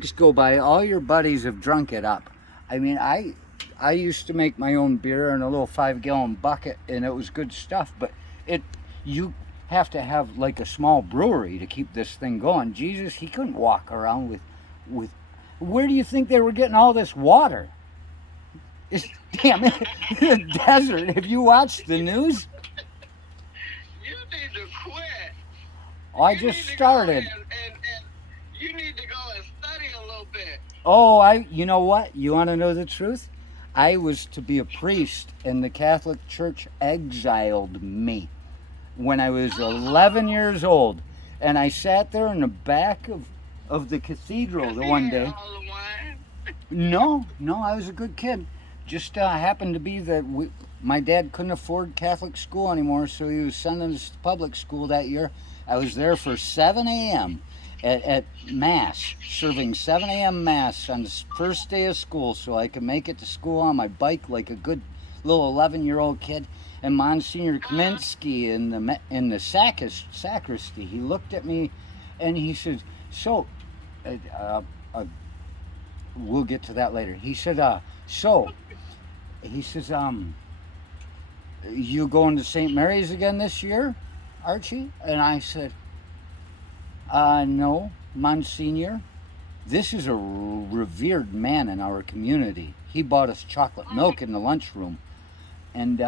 weeks go by, all your buddies have drunk it up. I mean, I used to make my own beer in a little 5-gallon bucket, and it was good stuff. But you have to have like a small brewery to keep this thing going. Jesus, he couldn't walk around with. Where do you think they were getting all this water? It's damn it, the desert. Have you watched the news? You need to quit. I just started. And you need to go and study a little bit. Oh, you know what? You want to know the truth? I was to be a priest, and the Catholic Church exiled me when I was 11 years old. And I sat there in the back of the cathedral the one day. No, I was a good kid. Just happened to be that my dad couldn't afford Catholic school anymore, so he was sending us to public school that year. I was there for 7 a.m. At Mass, serving 7 a.m. Mass on the first day of school so I could make it to school on my bike like a good little 11-year-old kid. And Monsignor Kaminsky in the sacristy, he looked at me and he said, so, we'll get to that later. He said, he says, you going to St. Mary's again this year, Archie? And I said, no, Monsignor. This is a revered man in our community. He bought us chocolate milk in the lunchroom. And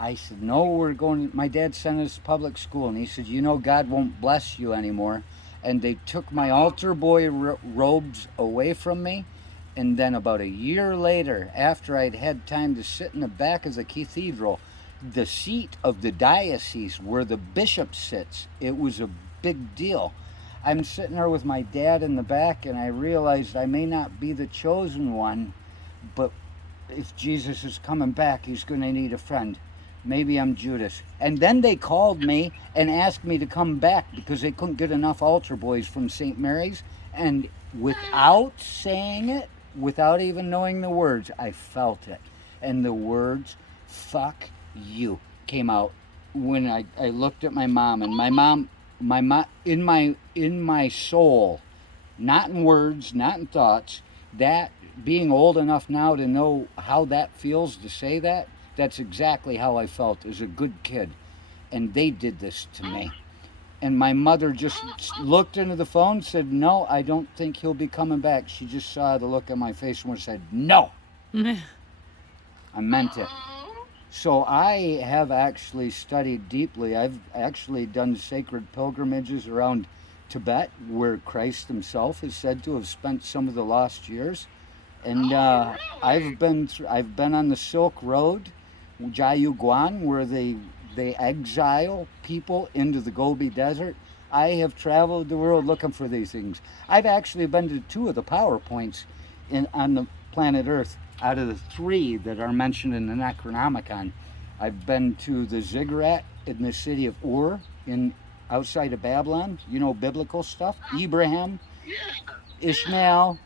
I said, no, we're going, my dad sent us to public school. And he said, you know, God won't bless you anymore. And they took my altar boy robes away from me. And then about a year later, after I'd had time to sit in the back of the cathedral, the seat of the diocese where the bishop sits, it was a big deal. I'm sitting there with my dad in the back, and I realized I may not be the chosen one, but if Jesus is coming back, he's going to need a friend. Maybe I'm Judas. And then they called me and asked me to come back because they couldn't get enough altar boys from St. Mary's. And without saying it, without even knowing the words, I felt it. And the words, fuck you, came out when I looked at my mom. And my mom, in my soul, not in words, not in thoughts, that being old enough now to know how that feels to say that, that's exactly how I felt as a good kid. And they did this to me. And my mother just looked into the phone and said, no, I don't think he'll be coming back. She just saw the look on my face and said, no. I meant it. So I have actually studied deeply. I've actually done sacred pilgrimages around Tibet, where Christ himself is said to have spent some of the lost years. And I've been on the Silk Road, Jayuguan, where they exile people into the Gobi Desert. I have traveled the world looking for these things. I've actually been to 2 of the power points on the planet Earth out of the 3 that are mentioned in the Necronomicon. I've been to the Ziggurat in the city of Ur outside of Babylon, you know, biblical stuff. Abraham, Ishmael,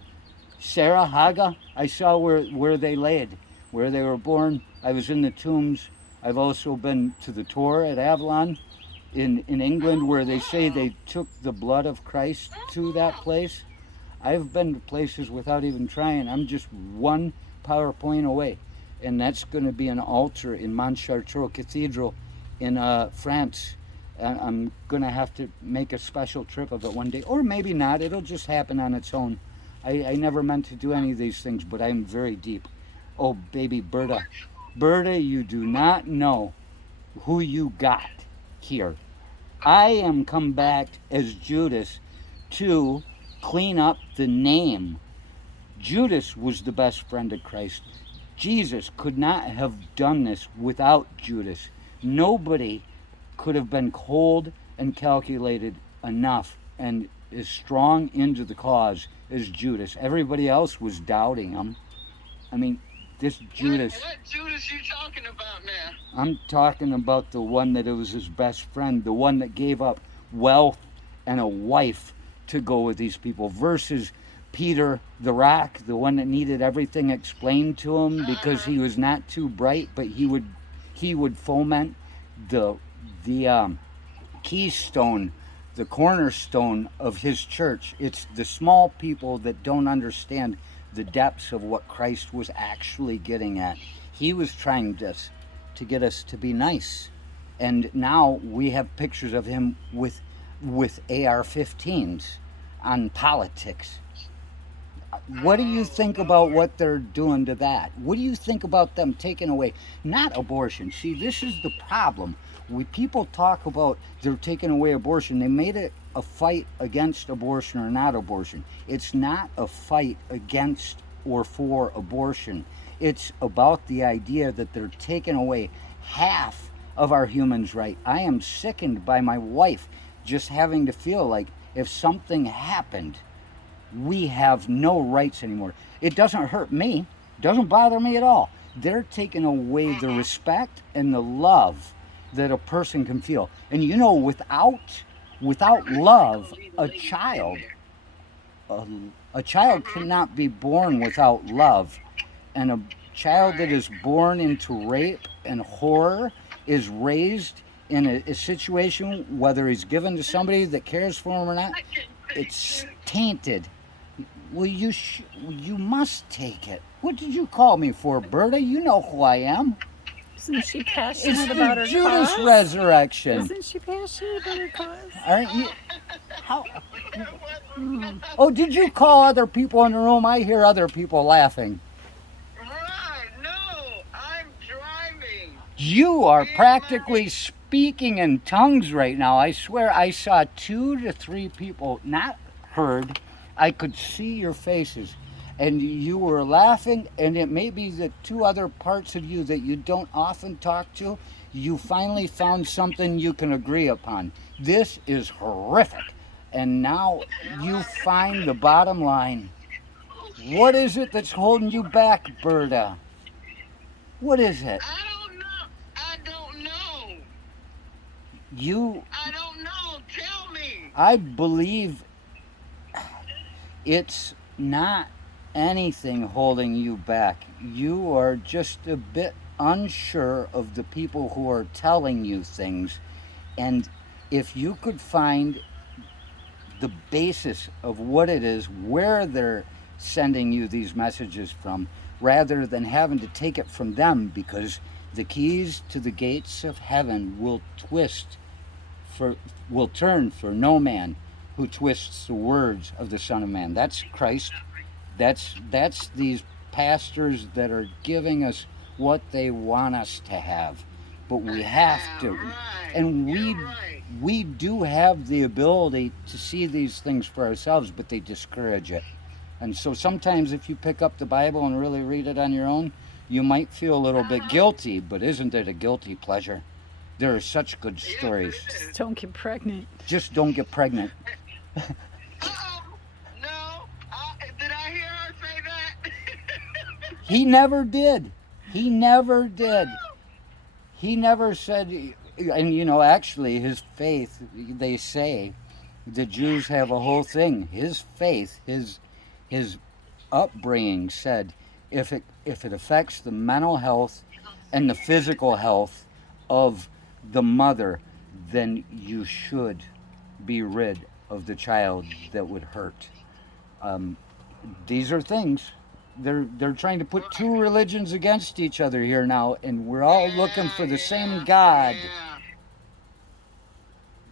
Sarah, Hagar. I saw where they laid, where they were born. I was in the tombs. I've also been to the Tor at Avalon in England, where they say they took the blood of Christ to that place. I've been to places without even trying. I'm just 1 PowerPoint away. And that's going to be an altar in Montchartrain Cathedral in France. I'm going to have to make a special trip of it one day. Or maybe not. It'll just happen on its own. I never meant to do any of these things, but I'm very deep. Oh, baby Birda. Birda, you do not know who you got here. I am come back as Judas to clean up the name. Judas was the best friend of Christ. Jesus could not have done this without Judas. Nobody could have been cold and calculated enough and as strong into the cause as Judas. Everybody else was doubting him. I mean, this Judas... What Judas you talking about now? I'm talking about the one that was his best friend, the one that gave up wealth and a wife to go with these people, versus Peter the Rock, the one that needed everything explained to him because he was not too bright, but he would foment the keystone the cornerstone of his church. It's the small people that don't understand the depths of what Christ was actually getting at. He was trying to get us to be nice. And now we have pictures of him with AR-15s on politics. What do you think about what they're doing to that? What do you think about them taking away, not abortion? See, this is the problem. People talk about they're taking away abortion. They made it a fight against abortion or not abortion. It's not a fight against or for abortion. It's about the idea that they're taking away half of our humans' right. I am sickened by my wife just having to feel like if something happened, we have no rights anymore. It doesn't hurt me. Doesn't bother me at all. They're taking away the respect and the love that a person can feel. And you know, without love, a child cannot be born without love. And a child that is born into rape and horror is raised in a situation, whether he's given to somebody that cares for him or not, it's tainted. Well, you must take it. What did you call me for, Birda? You know who I am. Isn't she It's passionate about the her Judas cause? resurrection. Isn't she passionate about her cause? Aren't you? How? Oh, did you call other people in the room? I hear other people laughing. Right, no, I'm driving. You are practically speaking in tongues right now. I swear I saw 2 to 3 people, not heard. I could see your faces. And you were laughing, and it may be the 2 other parts of you that you don't often talk to, you finally found something you can agree upon. This is horrific. And now you find the bottom line. What is it that's holding you back, Birda? What is it? I don't know. I don't know. You, I don't know. Tell me. I believe it's not anything holding you back. You are just a bit unsure of the people who are telling you things. And if you could find the basis of what it is, where they're sending you these messages from, rather than having to take it from them, because the keys to the gates of heaven will turn for no man who twists the words of the Son of Man. That's Christ. That's these pastors that are giving us what they want us to have. But we have to. Right. And You're right. we do have the ability to see these things for ourselves, but they discourage it. And so sometimes if you pick up the Bible and really read it on your own, you might feel a little bit guilty, but isn't it a guilty pleasure? There are such good stories. Yes, it is. Just don't get pregnant. Just don't get pregnant. Uh-oh. No. Did I hear her say that? He never did. He never did. He never said, and you know, actually his faith, they say, the Jews have a whole thing. His faith, his upbringing said, if it affects the mental health and the physical health of the mother, then you should be rid of the child that would hurt. These are things. They're trying to put 2 religions against each other here now, and we're all looking for the same God. Yeah.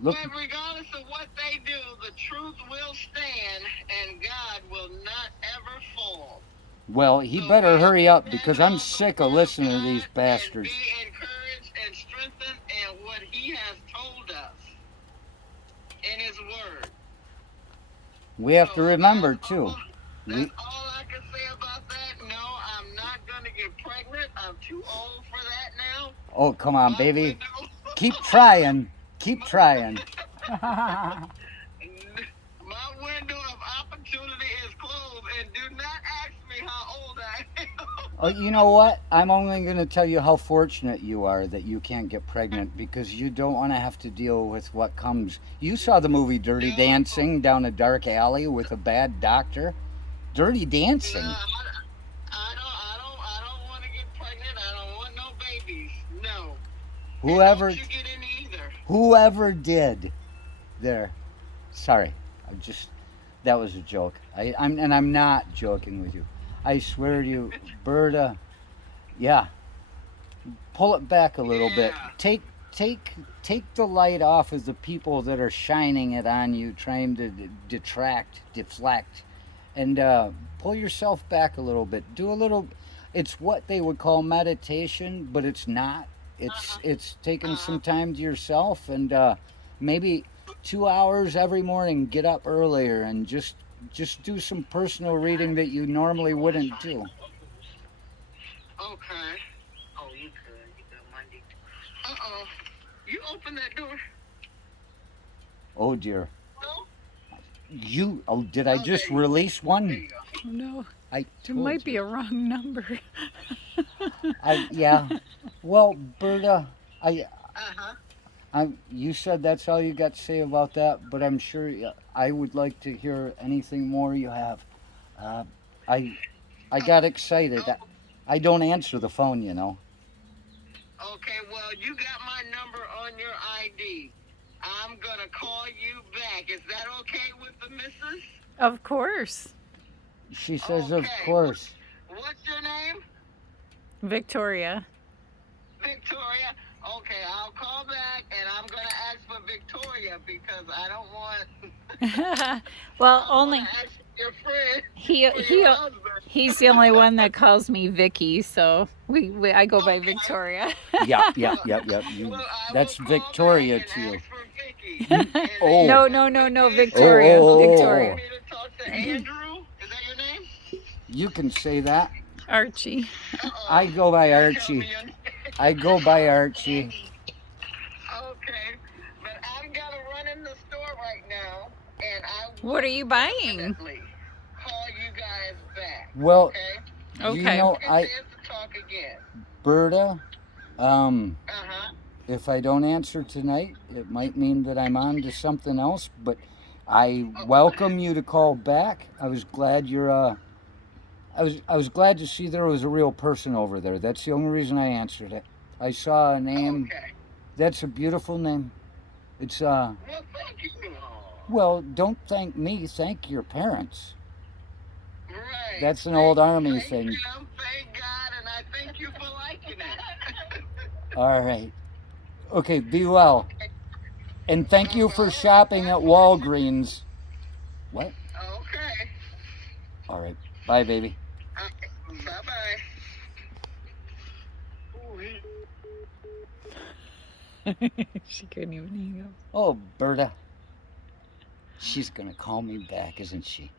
Look, But regardless of what they do, the truth will stand, and God will not ever fall. well, he better hurry up because I'm sick of listening to these bastards. And be encouraged and strengthened in what He has told us in His Word. We have to remember That's too. all- We, That's all I can say about that. No, I'm not going to get pregnant. I'm too old for that now. oh, come on, My baby. window- Keep trying. Keep trying. My window of opportunity is closed, and do not ask me how old I am. Oh, you know what? I'm only going to tell you how fortunate you are that you can't get pregnant because you don't want to have to deal with what comes. You saw the movie Dirty No. Dancing down a dark alley with a bad doctor. Dirty Dancing. No, I don't want to get pregnant. I don't want no babies. No. Whoever And don't you get any either. whoever did there. Sorry. That was a joke. I'm not joking with you. I swear to you, Birda, yeah, pull it back a little bit. Yeah. Take the light off of the people that are shining it on you, trying to deflect, and pull yourself back a little bit. Do a little. It's what they would call meditation, but it's not. Uh-huh. It's taking Uh-huh. some time to yourself, and maybe 2 hours every morning. Get up earlier and just do some personal reading that you normally wouldn't do. Okay. Oh, you could. You got Monday. Uh-oh. You open that door. Oh dear. No? Did I Oh, just there you go. release There one? you go. Oh no. I It told might be you. a wrong number. Yeah. Well, Berta, Uh-huh. you said that's all you got to say about that, but I'm sure I would like to hear anything more you have. Uh, I I got excited. Oh, I don't answer the phone, you know. okay. Well, you got my number on your ID. I'm going to call you back. Is that okay with the missus? Of course. She says, of Okay. course. What's your name? Victoria. Victoria. Okay, I'll call back and I'm going to ask for Victoria because I don't want, Well, I don't want only to ask your friend he for he your husband. he's the only one that calls me Vicky, so we I go by Okay. Victoria. You. Well, I That's will call Victoria back to and you. ask for Vicky. You- And oh. No, then no, when no, we no, get Victoria. Oh, you Victoria. want me to talk to Andrew? Is that your name? You can say that. Archie. Uh-oh. I go by You didn't tell me Archie. your name. I go by Archie. Okay. But I've got to run in the store right now, and I will What are you buying? definitely call you guys back. Well, Okay? you Okay. know, Get a chance to talk again. Berta, Uh-huh. if I don't answer tonight, it might mean that I'm on to something else, but I welcome you to call back. I was glad I was glad to see there was a real person over there. That's the only reason I answered it. I saw a name. Okay. That's a beautiful name. It's Well, thank you. well, don't thank me, thank your parents. Right. That's an old army Thank thing. him, thank God, and I thank you for liking it. All right. Okay, be well. Okay. And thank you for All right. shopping at God bless you. Walgreens. What? Okay. All right. Bye, baby. Okay. Bye-bye. She couldn't even hang up. Oh, Berta. She's going to call me back, isn't she?